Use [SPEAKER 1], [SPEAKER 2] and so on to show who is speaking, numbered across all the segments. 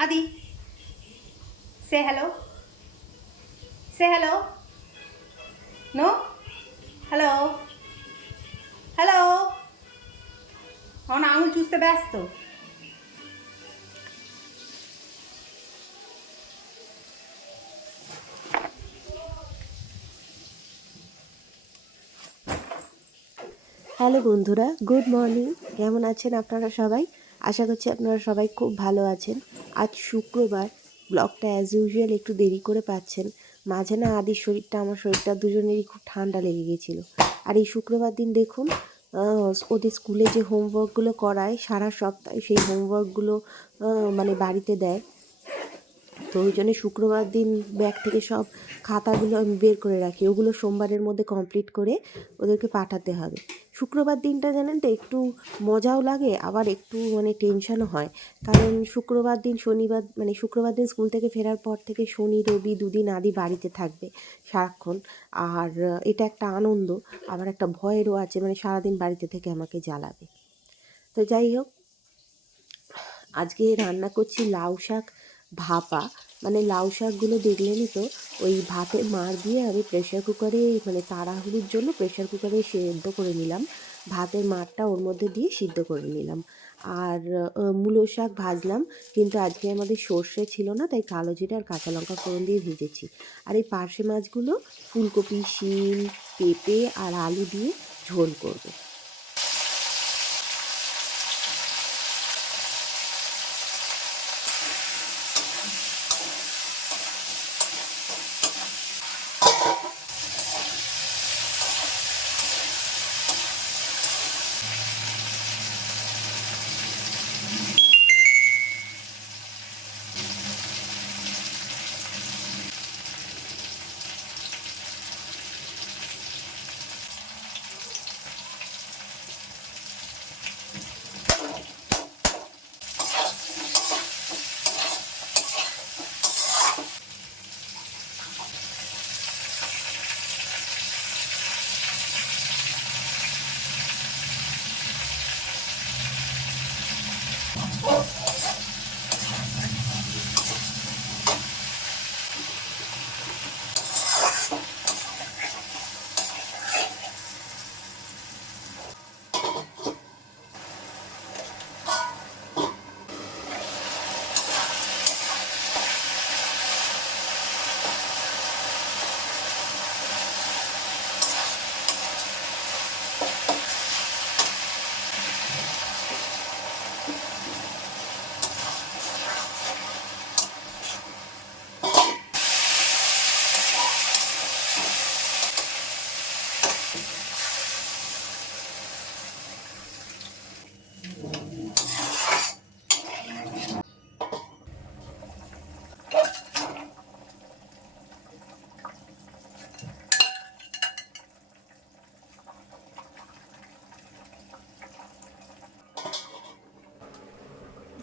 [SPEAKER 1] Adi, say hello. Say hello. No? Hello. Hello. এখন আঙুল চুষতে ব্যস্ত
[SPEAKER 2] হ্যালো বন্ধুরা গুড মর্নিং কেমন আছেন আপনারা সবাই আশা করছি আপনারা সবাই খুব ভালো আছেন আজ শুক্রবার। ব্লগটা অ্যাজ ইউজুয়াল একটু দেরি করে পাচ্ছেন। মাঝে না আদির শরীরটা, আমার শরীরটা দুজনেরই খুব ঠান্ডা লেগে গেছিল। আর এই শুক্রবার দিন দেখুন ওদের স্কুলে যে হোমওয়ার্কগুলো করায়, সারা সপ্তাহে সেই হোমওয়ার্কগুলো মানে বাড়িতে দেয়। তো ওই জন্য শুক্রবার দিন ব্যাগ থেকে সব খাতাগুলো আমি বের করে রাখি। ওগুলো সোমবারের মধ্যে কমপ্লিট করে ওদেরকে পাঠাতে হবে। শুক্রবার দিনটা জানেন তো, একটু মজাও লাগে, আবার একটু মানে টেনশনও হয়। কারণ শুক্রবার দিন শনিবার মানে শুক্রবার দিন স্কুল থেকে ফেরার পর থেকে শনি, রবি দুদিন আদি বাড়িতে থাকবে সারাক্ষণ। আর এটা একটা আনন্দ, আবার একটা ভয়েরও আছে মানে সারাদিন বাড়িতে থেকে আমাকে জ্বালাবে। তো যাই হোক, আজকে রান্না করছি লাউ শাক ভাপা। মানে লাউ শাকগুলো দেখলেনই তো, ওই ভাতের মার দিয়ে আমি প্রেশার কুকারে মানে তাড়াহুড়োর জন্য প্রেশার কুকারে সেদ্ধ করে নিলাম। ভাতের মারটা ওর মধ্যে দিয়ে সিদ্ধ করে নিলাম। আর মূলো শাক ভাজলাম, কিন্তু আজকে আমাদের সর্ষে ছিল না, তাই কালো জিরে আর কাঁচা লঙ্কা ফোড়ন দিয়ে ভেজেছি। আর এই পার্শে মাছগুলো ফুলকপি, শিম, পেঁপে আর আলু দিয়ে ঝোল করব।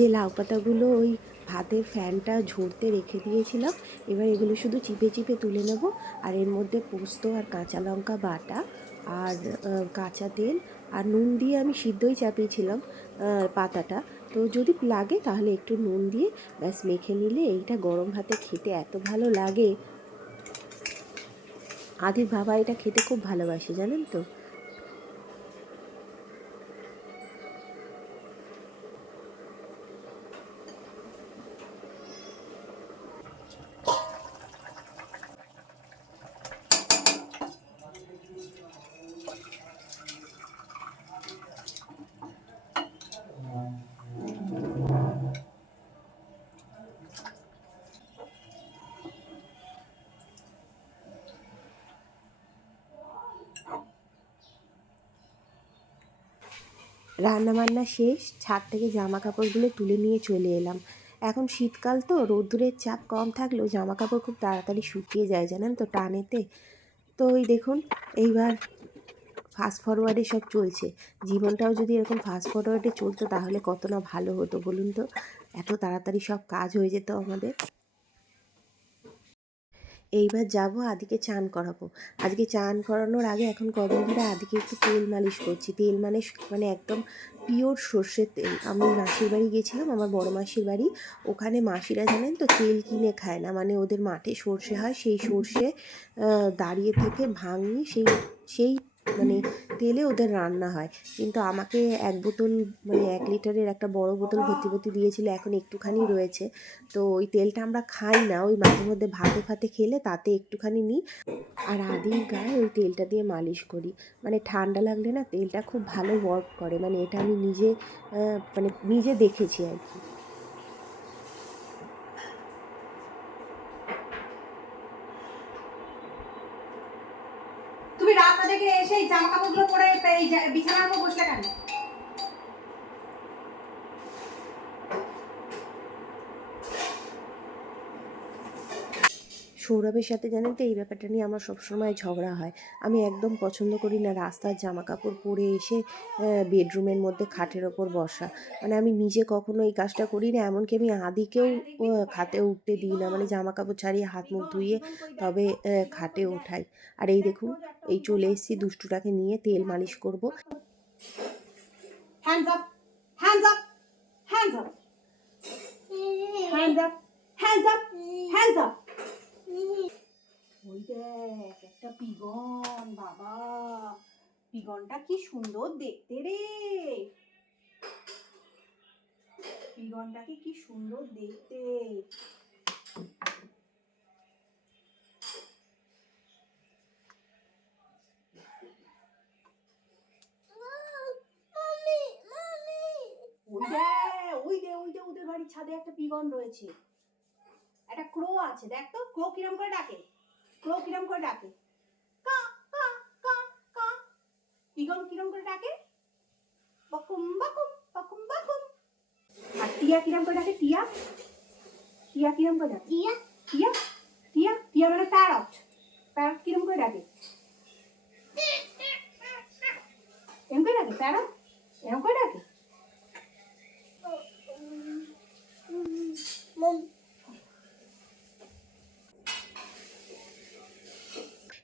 [SPEAKER 2] যে লাউ পাতাগুলো ওই ভাতের ফ্যানটা ঝরতে রেখে দিয়েছিলাম, এবার এগুলো শুধু চিপে চিপে তুলে নেব। আর এর মধ্যে পোস্ত আর কাঁচা লঙ্কা বাটা আর কাঁচা তেল আর নুন দিয়ে আমি সিদ্ধই চাপিয়েছিলাম পাতাটা। তো যদি লাগে তাহলে একটু নুন দিয়ে ব্যাস মেখে নিলে এইটা গরম ভাতে খেতে এত ভালো লাগে। আদির বাবা এটা খেতে খুব ভালোবাসে, জানেন তো? রান্নাবান্না শেষ, ছাদ থেকে জামা কাপড়গুলো তুলে নিয়ে চলে এলাম। এখন শীতকাল তো, রোদ্দুরের চাপ কম থাকলেও জামা কাপড় খুব তাড়াতাড়ি শুকিয়ে যায়, জানেন তো, টানেতে। তো ওই দেখুন, এইবার ফাস্ট ফরওয়ার্ডে সব চলছে। জীবনটাও যদি এরকম ফাস্ট ফরওয়ার্ডে চলতো, তাহলে কত না ভালো হতো, বলুন তো? এত তাড়াতাড়ি সব কাজ হয়ে যেত আমাদের। এইবার যাব, আদিকে চান করাবো। আজকে চান করানোর আগে এখন কদিন ধরে আদিকে একটু তেল মালিশ করছি। তেল মালিশ মানে একদম পিওর সর্ষের তেল। আমি মাসির বাড়ি গেছিলাম আমার বড় মাসির বাড়ি। ওখানে মাসিরা জানেন তো তেল কিনে খায় না মানে ওদের মাঠে সর্ষে হয়, সেই সর্ষে দাঁড়িয়ে থেকে ভাঙিয়ে সেই সেই মানে তেলে ওদের রান্না হয়। কিন্তু আমাকে এক বোতল মানে এক লিটারের একটা বড় বোতল ভর্তি ভর্তি দিয়েছিল, এখন একটুখানি রয়েছে। তো ওই তেলটা আমরা খাই না, ওই মাঝে মধ্যে ভাতে ফাতে খেলে তাতে একটুখানি নিই। আর আদির গায়ে ওই তেলটা দিয়ে মালিশ করি। মানে ঠান্ডা লাগলে না তেলটা খুব ভালো ওয়ার্ক করে। মানে এটা আমি নিজে মানে নিজে দেখেছি আর কি।
[SPEAKER 1] রাস্তা থেকে এসে জামা কাপড়গুলো পরে বিছানার উপর বসলে কেন?
[SPEAKER 2] সৌরভের সাথে জানেন তো এই ব্যাপারটা নিয়ে আমার সবসময় ঝগড়া হয়। আমি একদম পছন্দ করি না রাস্তার জামা কাপড় পরে এসে বেডরুমের মধ্যে খাটের ওপর বসা। মানে আমি নিজে কখনো এই কাজটা করি না, এমনকি আমি আদিকেও খাটে উঠতে দিই না। মানে জামা কাপড় ছাড়িয়ে হাত মুখ ধুয়ে তবে খাটে ওঠাই। আর এই দেখুন, এই চলে এসেছি দুষ্টুটাকে নিয়ে, তেল মালিশ করব।
[SPEAKER 1] Hands up hands up hands up hands up ওই দেখ, একটা পিগন, বাবা। পিগনটা কি সুন্দর দেখতে রে। পিগনটাকে কি সুন্দর দেখতে। ওই দে ওই দে ওদের বাড়ির ছাদে একটা পিগন রয়েছে। একটা ক্রো আছে, দেখ তো ক্রো কিরম করে ডাকে? ক্রো কিরম করে ডাকে? কা কা কা কা। পিগন কিরম করে ডাকে? বকুম বকুম বকুম বকুম। আর টিয়া কিরম করে ডাকে? টিয়া? টিয়া কিরম করে ডাকে? টিয়া। টিয়া? টিয়া? টিয়া মানে প্যারট। প্যারট কিরম করে ডাকে? এরম করে ডাকে? প্যারট? এরম করে ডাকে?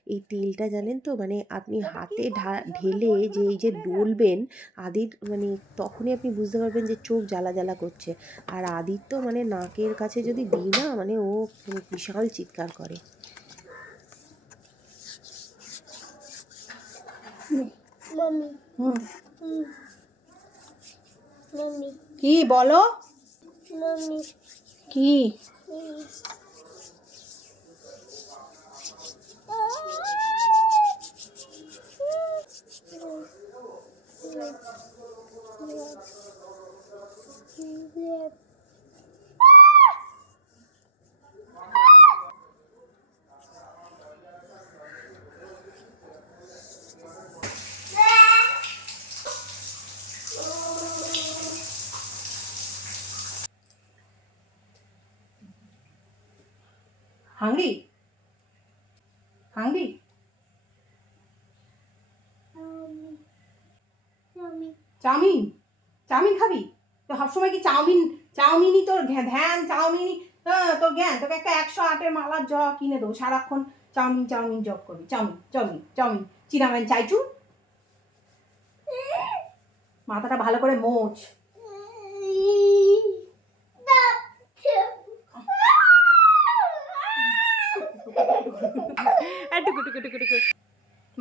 [SPEAKER 2] এই তেলটা জানেন তো? মানে আপনি হাতে ঢা- ঢেলে যে এই যে ডলবেন আদির মানে তখনই আপনি বুঝতে পারবেন যে চোখ জ্বালা জ্বালা করছে। আর আদির তো মানে নাকের কাছে যদি দিই না মানে ও মানে বিশাল চিৎকার করে।
[SPEAKER 1] কি
[SPEAKER 3] বলো?
[SPEAKER 1] কি? 爷
[SPEAKER 3] 爷，
[SPEAKER 1] 爷
[SPEAKER 3] 爷，
[SPEAKER 1] 啊！啊！
[SPEAKER 3] 啊！
[SPEAKER 1] 韩，চাউমিন? চাউমিন খাবি? তো সবসময় কি চাউমিন চাউমিনই তোর ধ্যান চাউমিনই? হ্যাঁ তোর জ্ঞান তোকে একটা একশো আটের মালার জ কিনে দেবো। সারাক্ষণ চাউমিন চাউমিন জব করবি। Chowmein chowmein chowmein. চিনামেন চাইচু? মাথাটা ভালো করে মোচ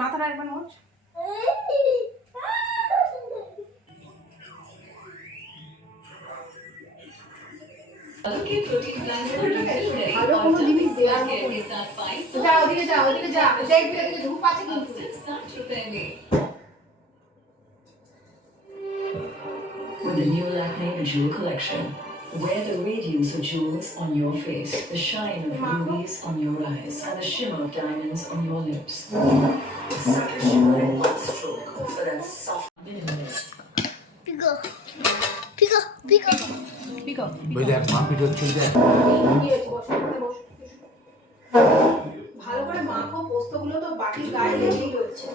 [SPEAKER 1] মাথাটা একবার মোচ ভালো কোনো জিনিস দেওয়ার মতো নেই। যা ওদিকে যা ওদিকে যা দেখবি ওদিকে ধূপ আছে কিন্তু
[SPEAKER 4] With the new Lakme Jewel Collection, wear the radiance of jewels on your face, the shine of rubies on your eyes, and the shimmer of diamonds on your lips. Subtle shimmer in one stroke for that soft minimalist.
[SPEAKER 3] পিকো পিকো পিকো
[SPEAKER 1] পিকো
[SPEAKER 5] ওই দেখ মারপিট হচ্ছে ওই দেখ।
[SPEAKER 1] কি হয়েছে বস এখানে বস ভালো করে মাখো পোস্তগুলো তো বাকি গায়ে লেগেই রয়েছে।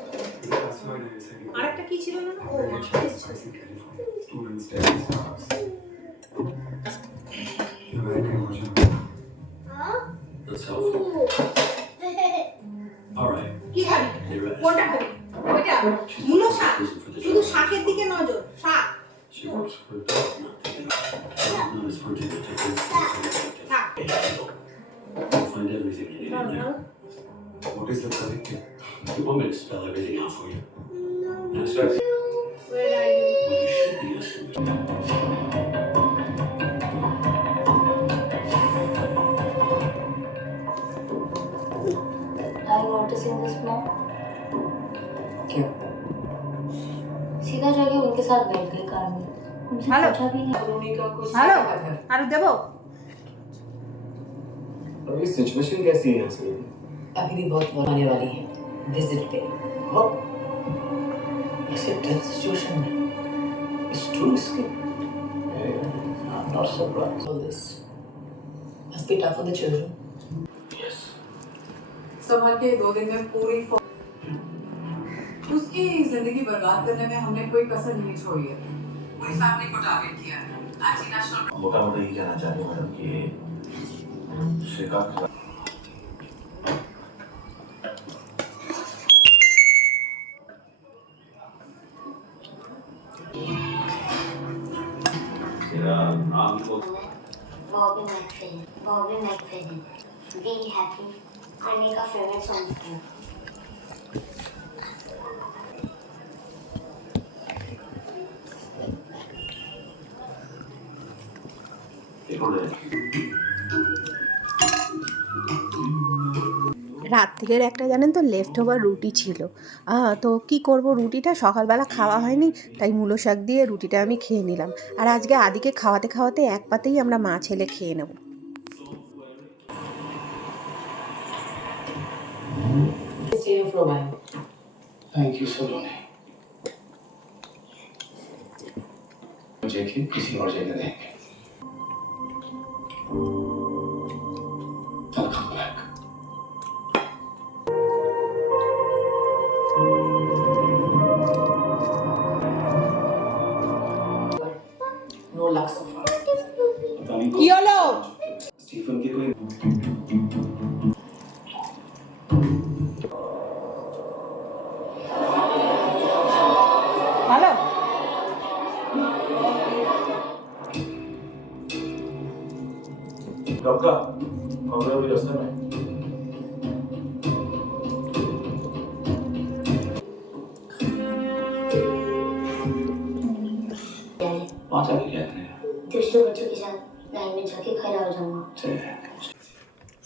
[SPEAKER 1] আরেকটা কি ছিল না? ও মাখতে
[SPEAKER 6] साथ बैठ गए कार में।
[SPEAKER 1] हेलो। हेलो। अरे देवो
[SPEAKER 7] अभी सिचुएशन कैसी है इसमें
[SPEAKER 4] अभी भी बहुत बुरा आने वाली है। विज़िट पे।
[SPEAKER 7] हाँ।
[SPEAKER 4] ऐसे टेंस सिचुएशन में इट्स ट्रू इसके I'm not surprised. All this. Must be tough for the children.
[SPEAKER 8] Yes.
[SPEAKER 9] Summer के दो दिन में पूरी उसकी ज़िंदगी बर्बाद कसर नहीं छोड़ी है। पूरी फैमिली को टारगेट किया है।
[SPEAKER 7] मोटा मोटा ये कहना चाहते मैडम कि हम्म,
[SPEAKER 3] Bobby Bobby be happy Anika favourite song है song for you.
[SPEAKER 7] देखो ले
[SPEAKER 2] রাত্রিরের একটা জানেন তো লেফট ওভার রুটি ছিল আহ, তো কি করব রুটিটা সকালবেলা খাওয়া হয়নি তাই মূলো শাক দিয়ে রুটিটা আমি খেয়ে নিলাম আর আজকে আদিকে খাওয়াতে খাওয়াতে এক পাতেই আমরা মা ছেলে খেয়ে নেব
[SPEAKER 4] Stay here for a while.
[SPEAKER 7] Thank you Saloni मुझे कि किसी और जगह देंगे I'll come back.
[SPEAKER 4] No luck so far.
[SPEAKER 1] কি
[SPEAKER 3] Stephen, get
[SPEAKER 7] কে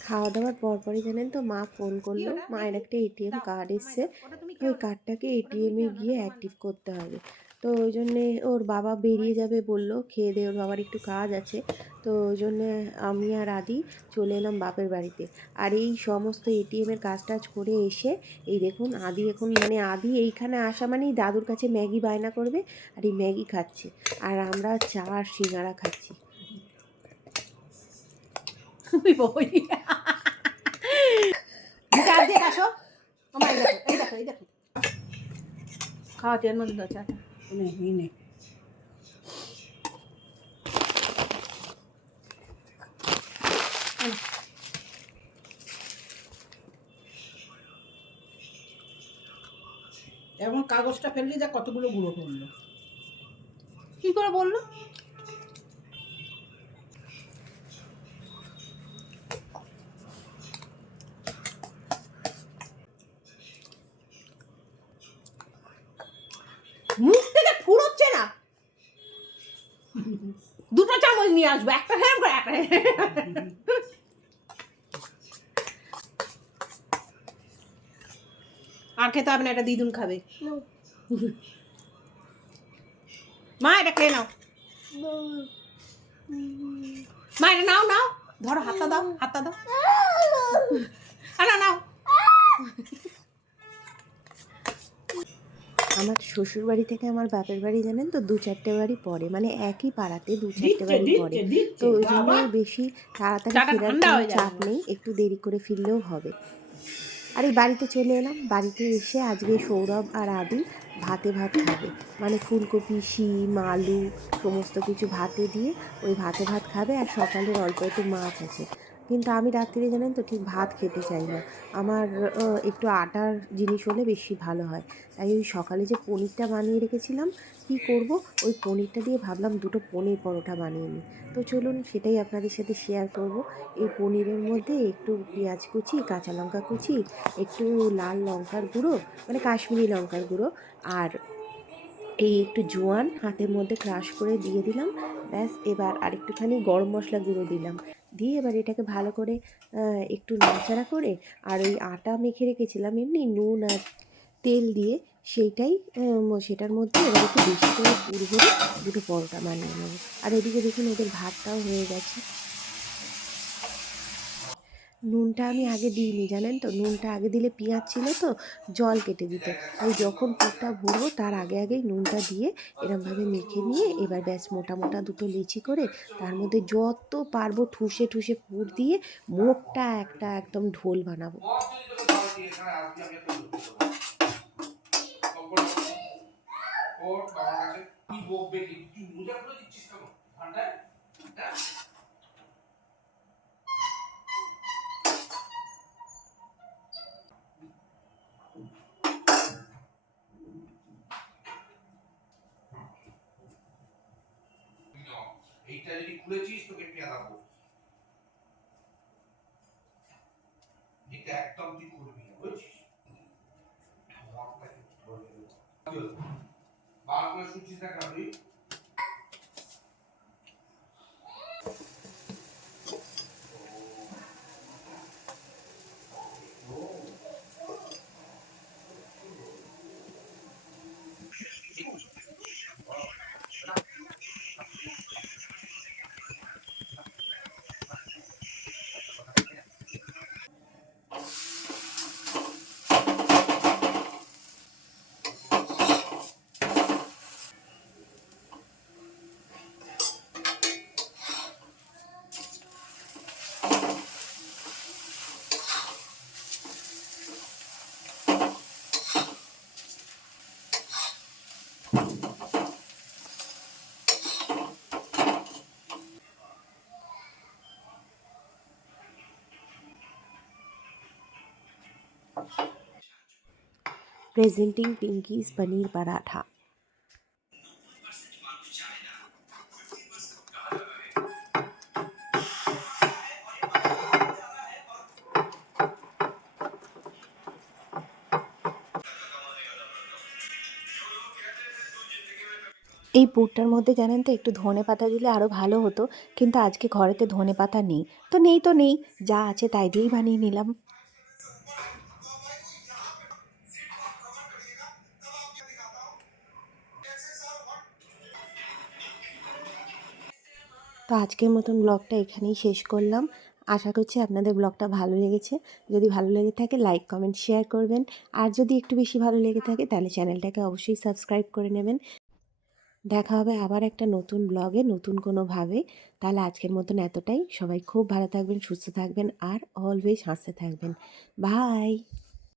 [SPEAKER 2] খাওয়া দাওয়ার পরপরই জানেন তো মা ফোন করল মায়ের একটা এটিএম কার্ড এসছে। ওই কার্ডটাকে এটিএমে গিয়ে অ্যাক্টিভ করতে হবে। তো ওই জন্যে ওর বাবা বেরিয়ে যাবে বলল খেয়ে দিয়ে ওর বাবার একটু কাজ আছে। তো ওই জন্যে আমি আর আদি চলে এলাম বাপের বাড়িতে। আর এই সমস্ত এটিএমের কাজ টাজ করে এসে এই দেখুন আদি এখন মানে আদি এইখানে আসা মানেই দাদুর কাছে ম্যাগি বায়না করবে আর এই ম্যাগি খাচ্ছে। আর আমরা চা আর সিঙ্গারা খাচ্ছি।
[SPEAKER 1] এবং বই।
[SPEAKER 10] কাগজটা ফেললি যা কতগুলো গুঁড়ো করল।
[SPEAKER 1] কি করে বলল? খেতে হবে না এটা দিদুন খাবে। মা এটা খেয়ে নাও। মা এটা নাও নাও। ধরো হাতটা দাও হাতটা দাও। না নাও।
[SPEAKER 2] আমার শ্বশুর বাড়ি থেকে আমার বাপের বাড়ি জানেন তো দু চারটে বাড়ি পড়ে। মানে একই পাড়াতে দু চারটে বাড়ি
[SPEAKER 10] দিচ্ছে
[SPEAKER 2] তো ওই জন্য বেশি তাড়াতাড়ি ফেরার চাপ নেই একটু দেরি করে ফিরলেও হবে। আর এই বাড়িতে চলে এলাম। বাড়িতে এসে আজকে সৌরভ আর আদি ভাতে ভাত খাবে। মানে ফুলকপি, শিম, আলু, সমস্ত কিছু ভাতে দিয়ে ওই ভাতে ভাত খাবে আর সকালের অল্প একটু মাছ আছে। কিন্তু আমি রাত্রিরে জানেন তো ঠিক ভাত খেতে চাই না। আমার একটু আটার জিনিস হলে বেশি ভালো হয়। তাই ওই সকালে যে পনিরটা বানিয়ে রেখেছিলাম, কি করব? ওই পনিরটা দিয়ে ভাবলাম দুটো পনির পরোটা বানিয়ে নিই। তো চলুন সেটাই আপনাদের সাথে শেয়ার করব। এই পনিরের মধ্যে একটু পেঁয়াজ কুচি, কাঁচা লঙ্কা কুচি, একটু লাল লঙ্কার গুঁড়ো মানে কাশ্মীরি লঙ্কার গুঁড়ো, আর এই একটু জোয়ান হাতের মধ্যে ক্রাশ করে দিয়ে দিলাম। ব্যাস, এবার আরেকটুখানি গরম মশলা গুঁড়ো দিলাম। দিয়ে এবার এটাকে ভালো করে একটু নাড়াচাড়া করে আর ওই আটা মেখে রেখেছিলাম এমনি নুন আর তেল দিয়ে সেইটাই সেটার মধ্যে এবার একটু বেশি করে পুরো করে দুটো পরোটা বানিয়ে নেব। আর এদিকে দেখুন ওদের ভাতটাও হয়ে গেছে। নুনটা আমি আগে দিইনি, জানেন তো? নুনটা আগে দিলে পেঁয়াজ ছিল তো, জল কেটে দিত। তাই যখন পুরটা ভরবো তার আগে আগেই নুনটা দিয়ে এরমভাবে মেখে নিয়ে এবার ব্যাস মোটা মোটা দুটো লিচি করে তার মধ্যে যত পারব ঠুসে ঠুসে পুর দিয়ে মোটা একটা একদম ঢোল বানাবো।
[SPEAKER 5] এইটা যদি খুলেছিস, তোকে পেয়াদাবো এটা একদম তুই করবি না, বুঝছিস? বার করে শুনছিস না কেন তুই?
[SPEAKER 2] প্রেজেন্টিং পিঙ্কিস পনির পরাঠা এই পুরটার মধ্যে জানেন তো, একটু ধনে পাতা দিলে আরও ভালো হতো, কিন্তু আজকে ঘরেতে ধনে পাতা নেই। তো নেই তো নেই, যা আছে তাই দিয়েই বানিয়ে নিলাম। তো আজকের মতন ব্লগটা এখানেই শেষ করলাম। আশা করছি আপনাদের ব্লগটা ভালো লেগেছে। যদি ভালো লেগে থাকে, লাইক, কমেন্ট, শেয়ার করবেন। আর যদি একটু বেশি ভালো লেগে থাকে, তাহলে চ্যানেলটাকে অবশ্যই সাবস্ক্রাইব করে নেবেন। দেখা হবে আবার একটা নতুন ব্লগে, নতুন কোনোভাবে তাহলে আজকের মতন এতটাই। সবাই খুব ভালো থাকবেন, সুস্থ থাকবেন, আর অলওয়েজ হাসতে থাকবেন। বাই